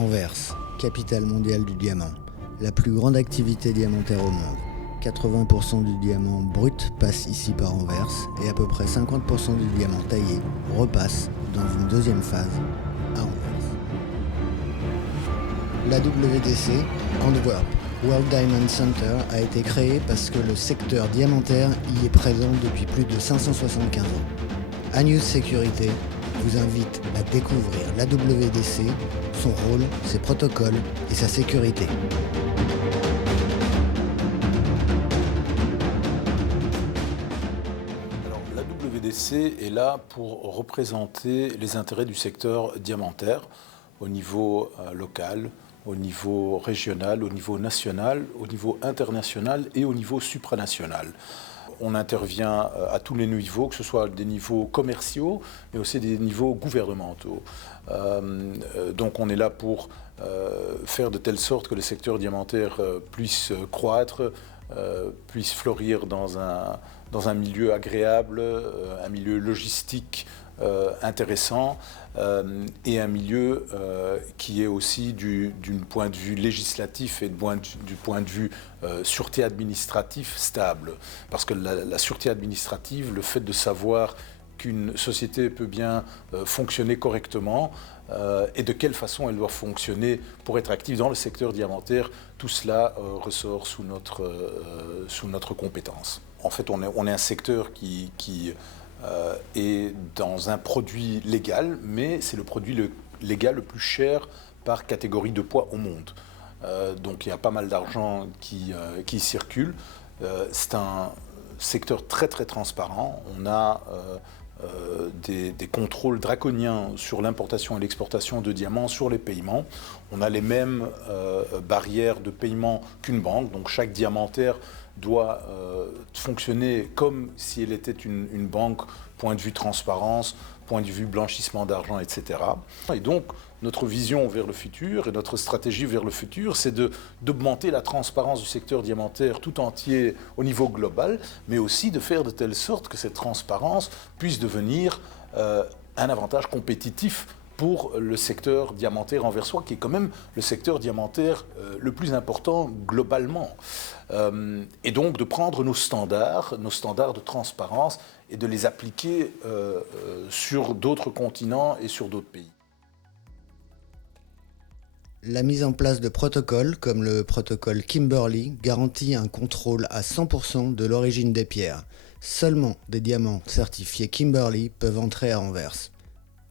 Anvers, capitale mondiale du diamant, la plus grande activité diamantaire au monde. 80% du diamant brut passe ici par Anvers et à peu près 50% du diamant taillé repasse dans une deuxième phase à Anvers. La WDC, Antwerp World Diamond Center, a été créée parce que le secteur diamantaire y est présent depuis plus de 575 ans. Agnus Sécurité vous invite à découvrir la WDC, son rôle, ses protocoles et sa sécurité. Alors, la WDC est là pour représenter les intérêts du secteur diamantaire au niveau local, au niveau régional, au niveau national, au niveau international et au niveau supranational. On intervient à tous les niveaux, que ce soit des niveaux commerciaux, mais aussi des niveaux gouvernementaux. Donc on est là pour faire de telle sorte que le secteur diamantaire puisse croître, puisse fleurir dans un milieu agréable, un milieu logistique intéressant et un milieu qui est aussi du point de vue législatif et du point de vue sûreté administrative stable. Parce que la sûreté administrative, le fait de savoir qu'une société peut bien fonctionner correctement et de quelle façon elle doit fonctionner pour être active dans le secteur diamantaire, tout cela ressort sous notre compétence. En fait, on est un secteur qui est dans un produit légal, mais c'est le produit légal le plus cher par catégorie de poids au monde. Donc il y a pas mal d'argent qui circule. C'est un secteur très très transparent. On a des contrôles draconiens sur l'importation et l'exportation de diamants, sur les paiements. On a les mêmes barrières de paiement qu'une banque, donc chaque diamantaire doit fonctionner comme si elle était une banque, point de vue transparence, point de vue blanchissement d'argent, etc. Et donc, notre vision vers le futur et notre stratégie vers le futur, c'est d'augmenter la transparence du secteur diamantaire tout entier au niveau global, mais aussi de faire de telle sorte que cette transparence puisse devenir un avantage compétitif pour le secteur diamantaire anversois, qui est quand même le secteur diamantaire le plus important globalement. Et donc de prendre nos standards de transparence, et de les appliquer sur d'autres continents et sur d'autres pays. La mise en place de protocoles, comme le protocole Kimberley, garantit un contrôle à 100% de l'origine des pierres. Seulement des diamants certifiés Kimberley peuvent entrer à Anvers,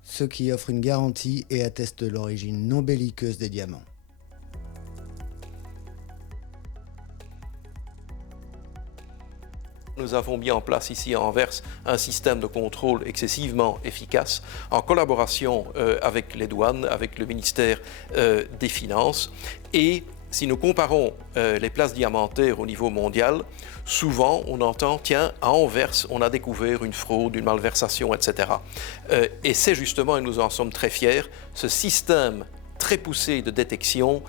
ce qui offre une garantie et atteste de l'origine non belliqueuse des diamants. Nous avons mis en place ici à Anvers un système de contrôle excessivement efficace en collaboration avec les douanes, avec le ministère des Finances. Et si nous comparons les places diamantaires au niveau mondial, souvent on entend « tiens, à Anvers, on a découvert une fraude, une malversation, etc. » Et c'est justement, et nous en sommes très fiers, ce système très poussé de détection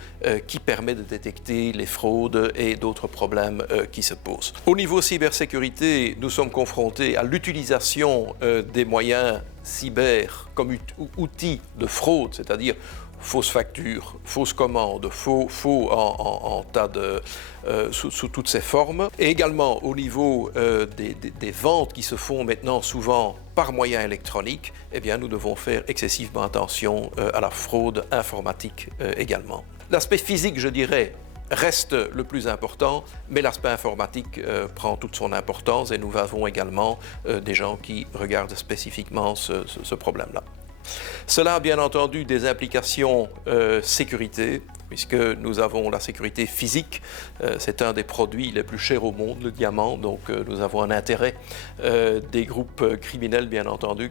qui permet de détecter les fraudes et d'autres problèmes qui se posent. Au niveau cybersécurité, nous sommes confrontés à l'utilisation des moyens cyber comme outils de fraude, c'est-à-dire fausses factures, fausses commandes, faux en tas de sous toutes ces formes. Et également au niveau des ventes qui se font maintenant souvent par moyen électronique, eh bien nous devons faire excessivement attention à la fraude informatique également. L'aspect physique, je dirais, reste le plus important, mais l'aspect informatique prend toute son importance et nous avons également des gens qui regardent spécifiquement ce problème-là. Cela a bien entendu des implications sécurité, puisque nous avons la sécurité physique. C'est un des produits les plus chers au monde, le diamant, donc nous avons un intérêt des groupes criminels, bien entendu,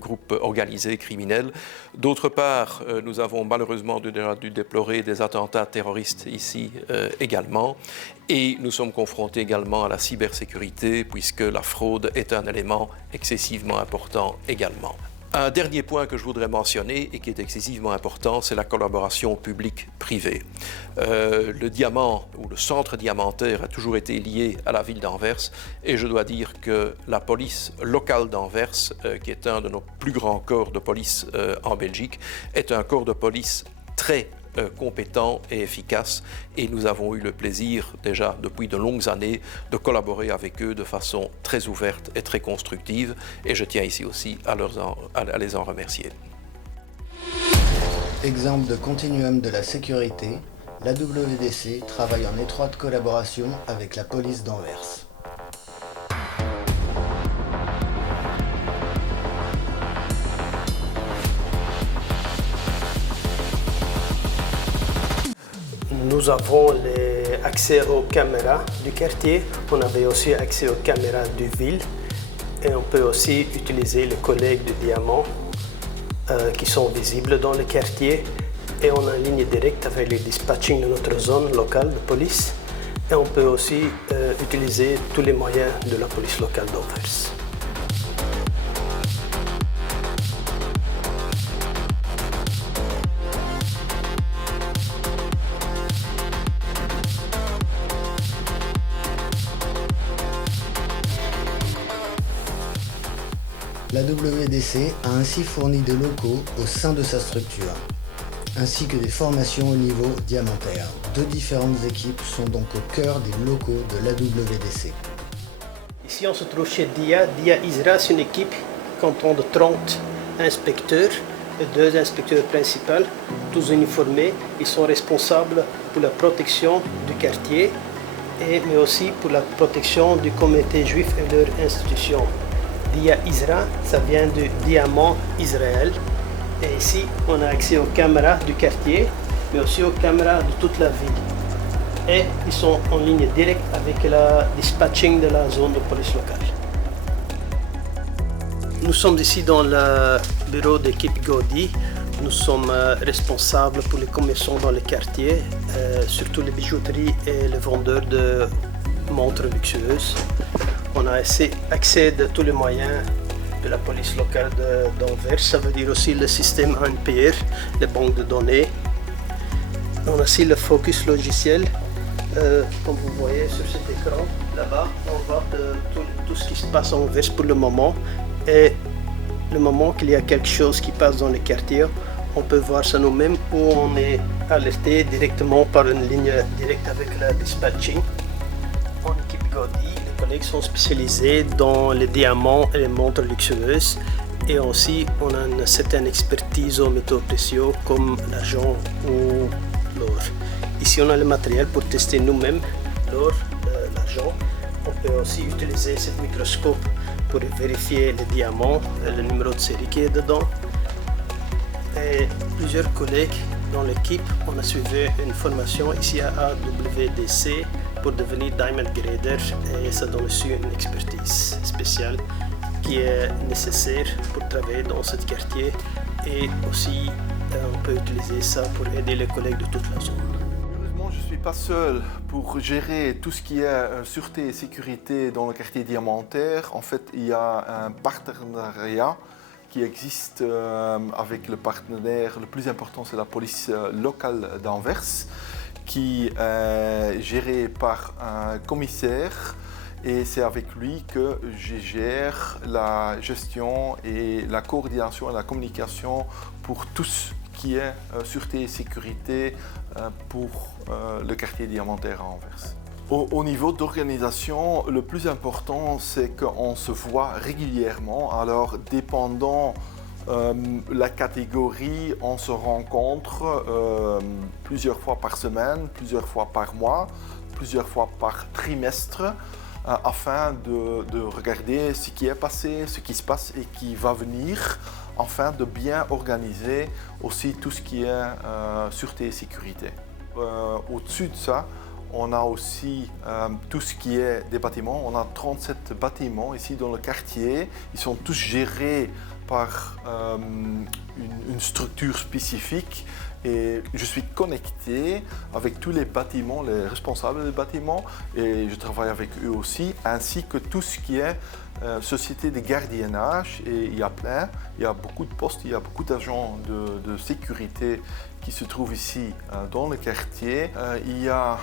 groupes organisés criminels. D'autre part, nous avons malheureusement dû déplorer des attentats terroristes ici également. Et nous sommes confrontés également à la cybersécurité, puisque la fraude est un élément excessivement important également. Un dernier point que je voudrais mentionner et qui est excessivement important, c'est la collaboration publique-privée. Le diamant ou le centre diamantaire a toujours été lié à la ville d'Anvers et je dois dire que la police locale d'Anvers, qui est un de nos plus grands corps de police en Belgique, est un corps de police très compétents et efficaces, et nous avons eu le plaisir déjà depuis de longues années de collaborer avec eux de façon très ouverte et très constructive, et je tiens ici aussi à les en remercier. Exemple de continuum de la sécurité, la WDC travaille en étroite collaboration avec la police d'Anvers. Nous avons accès aux caméras du quartier, on avait aussi accès aux caméras de ville et on peut aussi utiliser les collègues de Diamant qui sont visibles dans le quartier, et on a une ligne directe avec le dispatching de notre zone locale de police, et on peut aussi utiliser tous les moyens de la police locale d'Anvers. La WDC a ainsi fourni des locaux au sein de sa structure, ainsi que des formations au niveau diamantaire. Deux différentes équipes sont donc au cœur des locaux de la WDC. Ici on se trouve chez DIA. DIA ISRA, c'est une équipe comptant de 30 inspecteurs et 2 inspecteurs principaux, tous uniformés. Ils sont responsables pour la protection du quartier, mais aussi pour la protection du communauté juif et leurs institutions. DIA ISRA, ça vient du Diamant Israël. Et ici, on a accès aux caméras du quartier, mais aussi aux caméras de toute la ville. Et ils sont en ligne directe avec le dispatching de la zone de police locale. Nous sommes ici dans le bureau d'équipe Gaudi. Nous sommes responsables pour les commerçants dans le quartier, surtout les bijouteries et les vendeurs de montres luxueuses. On a accès à tous les moyens de la police locale d'Anvers, ça veut dire aussi le système ANPR, les banques de données. On a aussi le focus logiciel, comme vous voyez sur cet écran, là-bas, on voit tout ce qui se passe à Anvers pour le moment. Et le moment qu'il y a quelque chose qui passe dans le quartier, on peut voir ça nous-mêmes ou on est alerté directement par une ligne directe avec le dispatching. En équipe Gaudi, les collègues sont spécialisés dans les diamants et les montres luxueuses, et aussi on a une certaine expertise aux métaux précieux comme l'argent ou l'or. Ici on a le matériel pour tester nous-mêmes l'or, l'argent. On peut aussi utiliser ce microscope pour vérifier les diamants, le numéro de série qui est dedans. Et plusieurs collègues dans l'équipe, on a suivi une formation ici à AWDC pour devenir Diamond Grader, et ça donne aussi une expertise spéciale qui est nécessaire pour travailler dans ce quartier, et aussi on peut utiliser ça pour aider les collègues de toute la zone. Heureusement, je ne suis pas seul pour gérer tout ce qui est sûreté et sécurité dans le quartier diamantaire. En fait, il y a un partenariat qui existe avec le partenaire le plus important, c'est la police locale d'Anvers, qui est géré par un commissaire, et c'est avec lui que je gère la gestion et la coordination et la communication pour tout ce qui est sûreté et sécurité pour le quartier diamantaire à Anvers. Au niveau d'organisation, le plus important, c'est qu'on se voit régulièrement. Alors, dépendant la catégorie, on se rencontre plusieurs fois par semaine, plusieurs fois par mois, plusieurs fois par trimestre, afin de regarder ce qui est passé, ce qui se passe et qui va venir, afin de bien organiser aussi tout ce qui est sûreté et sécurité. Au-dessus de ça, on a aussi tout ce qui est des bâtiments. On a 37 bâtiments ici dans le quartier. Ils sont tous gérés par une structure spécifique, et je suis connecté avec tous les bâtiments, les responsables des bâtiments, et je travaille avec eux aussi, ainsi que tout ce qui est société de gardiennage. Et il y a beaucoup de postes, il y a beaucoup d'agents de sécurité qui se trouvent ici dans le quartier. Il y a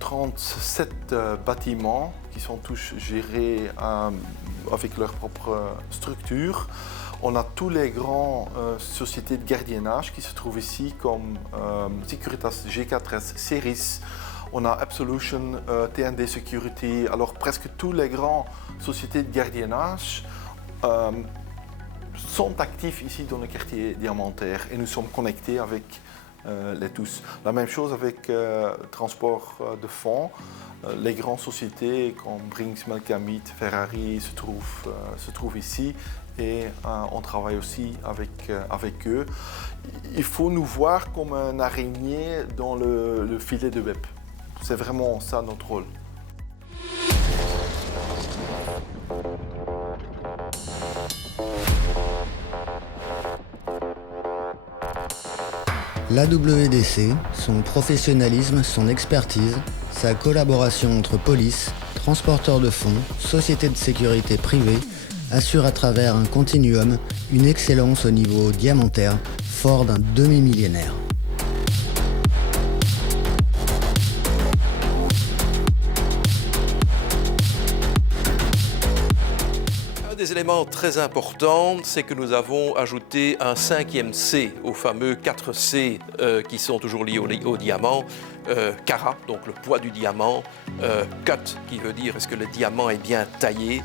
37 bâtiments qui sont tous gérés avec leur propre structure. On a tous les grands sociétés de gardiennage qui se trouvent ici, comme Securitas G4S, Ceris. On a Absolution, TND Security. Alors presque tous les grands sociétés de gardiennage sont actifs ici dans le quartier diamantaire et nous sommes connectés avec les tous. La même chose avec transport de fonds. Les grandes sociétés comme Brinks, Melkamit, Ferrari se trouvent ici et on travaille aussi avec eux. Il faut nous voir comme un araignée dans le filet de web. C'est vraiment ça notre rôle. L'AWDC, son professionnalisme, son expertise, sa collaboration entre police, transporteurs de fonds, sociétés de sécurité privées, assure à travers un continuum une excellence au niveau diamantaire, fort d'un demi-millénaire. Un des éléments très importants, c'est que nous avons ajouté un 5e C aux fameux 4 C qui sont toujours liés au diamant. Carat, donc le poids du diamant. Cut, qui veut dire est-ce que le diamant est bien taillé.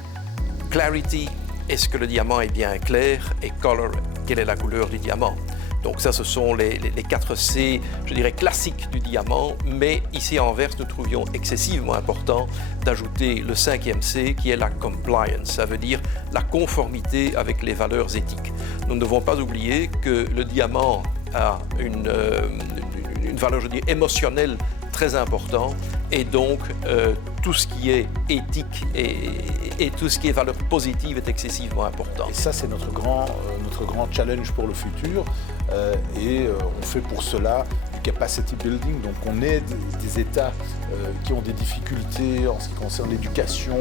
Clarity, est-ce que le diamant est bien clair. Et color, quelle est la couleur du diamant. Donc ça, ce sont les 4 C, je dirais, classiques du diamant, mais ici à Anvers, nous trouvions excessivement important d'ajouter le 5e C, qui est la compliance, ça veut dire la conformité avec les valeurs éthiques. Nous ne devons pas oublier que le diamant a une valeur, je dis, émotionnelle très importante, et donc tout ce qui est éthique et tout ce qui est valeur positive est excessivement important. Et ça, c'est notre grand challenge pour le futur. Et on fait pour cela du capacity building. Donc on aide des États qui ont des difficultés en ce qui concerne l'éducation,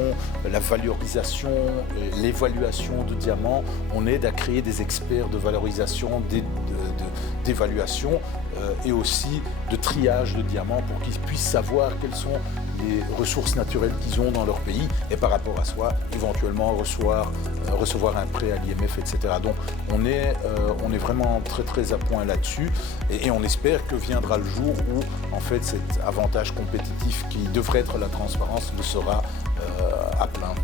la valorisation, l'évaluation de diamants. On aide à créer des experts de valorisation, d'évaluation et aussi de triage de diamants pour qu'ils puissent savoir quelles sont les ressources naturelles qu'ils ont dans leur pays et par rapport à soi, éventuellement recevoir un prêt à l'IMF, etc. Donc on est vraiment très à point là-dessus et on espère que viendra le jour où en fait cet avantage compétitif qui devrait être la transparence le sera à plein.